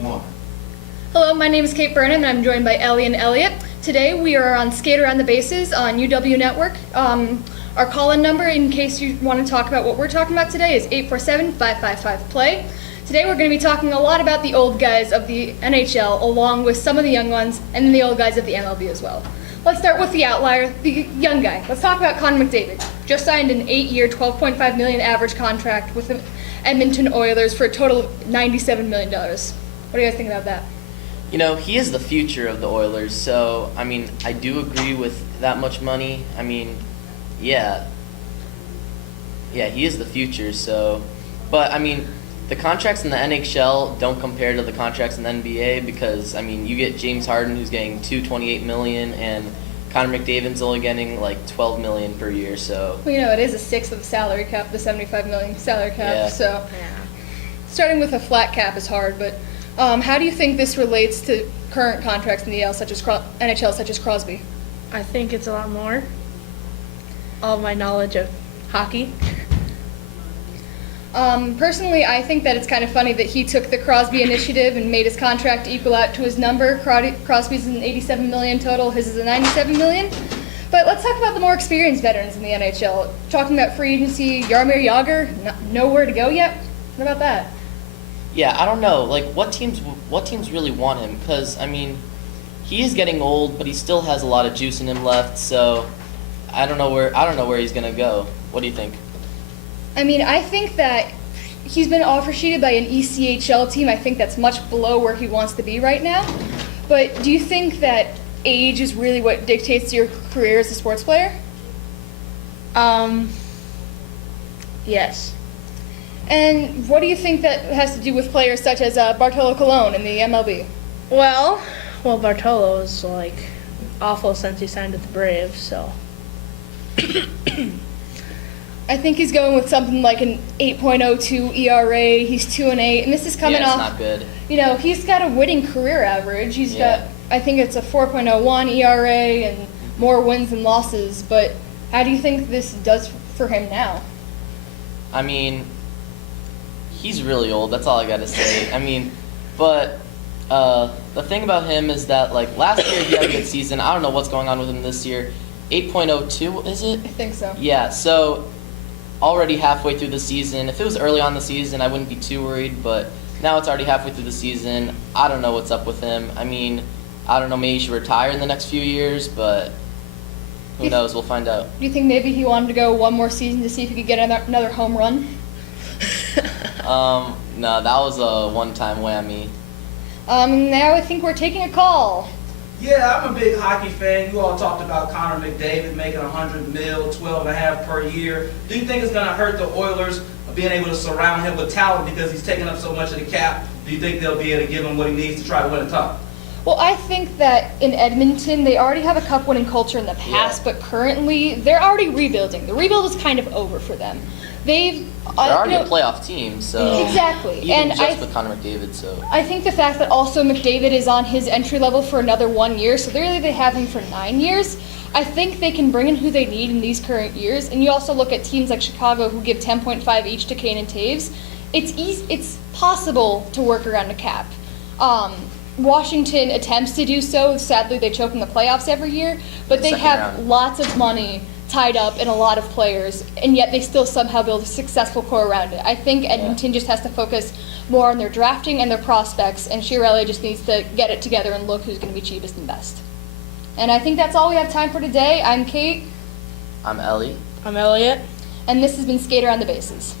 one. Hello, my name is Kate Brennan, and I'm joined by Ellie and Elliot. Today we are on Skate Around the Bases on UW Network. Our call-in number, in case you want to talk about what we're talking about today, is 847-555-PLAY. Today we're going to be talking a lot about the old guys of the NHL, along with some of the young ones, and the old guys of the MLB as well. Let's start with the outlier, the young guy. Let's talk about Connor McDavid. Just signed an 8-year, $12.5 million average contract with the Edmonton Oilers for a total of $97 million. What do you guys think about that? You know, he is the future of the Oilers, so, I mean, I do agree with that much money. I mean, yeah, he is the future, so, but, I mean, the contracts in the NHL don't compare to the contracts in the NBA because, I mean, you get James Harden who's getting $228 million, and Connor McDavid's only getting like $12 million per year, so. Well, you know, it is a sixth of the salary cap, the $75 million salary cap, Yeah. so starting with a flat cap is hard, but how do you think this relates to current contracts in the NHL, such as Crosby? I think it's a lot more. All my knowledge of hockey. Personally, I think that it's kind of funny that he took the Crosby initiative and made his contract equal out to his number. Crosby's an $87 million total, his is a $97 million. But let's talk about the more experienced veterans in the NHL. Talking about free agency, Jaromir Jagr, nowhere to go yet. What about that? Yeah, I don't know. Like, what teams really want him? Because, I mean, he is getting old, but he still has a lot of juice in him left. So, I don't know where he's gonna go. What do you think? I mean, I think that he's been offer sheeted by an ECHL team. I think that's much below where he wants to be right now. But do you think that age is really what dictates your career as a sports player? Yes. And what do you think that has to do with players such as Bartolo Colon in the MLB? Well, Bartolo's like awful since he signed with the Braves, so. I think he's going with something like an 8.02 ERA. He's 2-8, and this is coming yeah, it's off. not good. You know, he's got a winning career average. He's Yeah. got, I think it's a 4.01 ERA and more wins than losses. But how do you think this does for him now? I mean, he's really old. That's all I gotta say. I mean, but the thing about him is that, like, last year he had a good season. I don't know what's going on with him this year. 8.02, is it? I think so. Yeah, so already halfway through the season. If it was early on the season, I wouldn't be too worried, but now it's already halfway through the season. I don't know what's up with him. I mean, I don't know, maybe he should retire in the next few years, but who knows? We'll find out. Do you think maybe he wanted to go one more season to see if he could get another home run? No, that was a one-time whammy. Now I think we're taking a call. Yeah, I'm a big hockey fan. You all talked about Connor McDavid making $100 million, 12.5 per year. Do you think it's going to hurt the Oilers being able to surround him with talent because he's taking up so much of the cap? Do you think they'll be able to give him what he needs to try to win a cup? Well, I think that in Edmonton, they already have a cup-winning culture in the past, but currently they're already rebuilding. The rebuild is kind of over for them. They're already a playoff team, so exactly. Even And just with Connor McDavid, so I think the fact that also McDavid is on his entry level for another 1 year, so they have him for 9 years. I think they can bring in who they need in these current years. And you also look at teams like Chicago who give 10.5 each to Kane and Taves. It's possible to work around a cap. Washington attempts to do so. Sadly, they choke in the playoffs every year, but they Second have round. lots of money tied up in a lot of players, and yet they still somehow build a successful core around it. I think Edmonton just has to focus more on their drafting and their prospects, and Chiarelli just needs to get it together and look who's going to be cheapest and best. And I think that's all we have time for today. I'm Kate, I'm Ellie. I'm Elliot. and this has been Skate Around the Bases.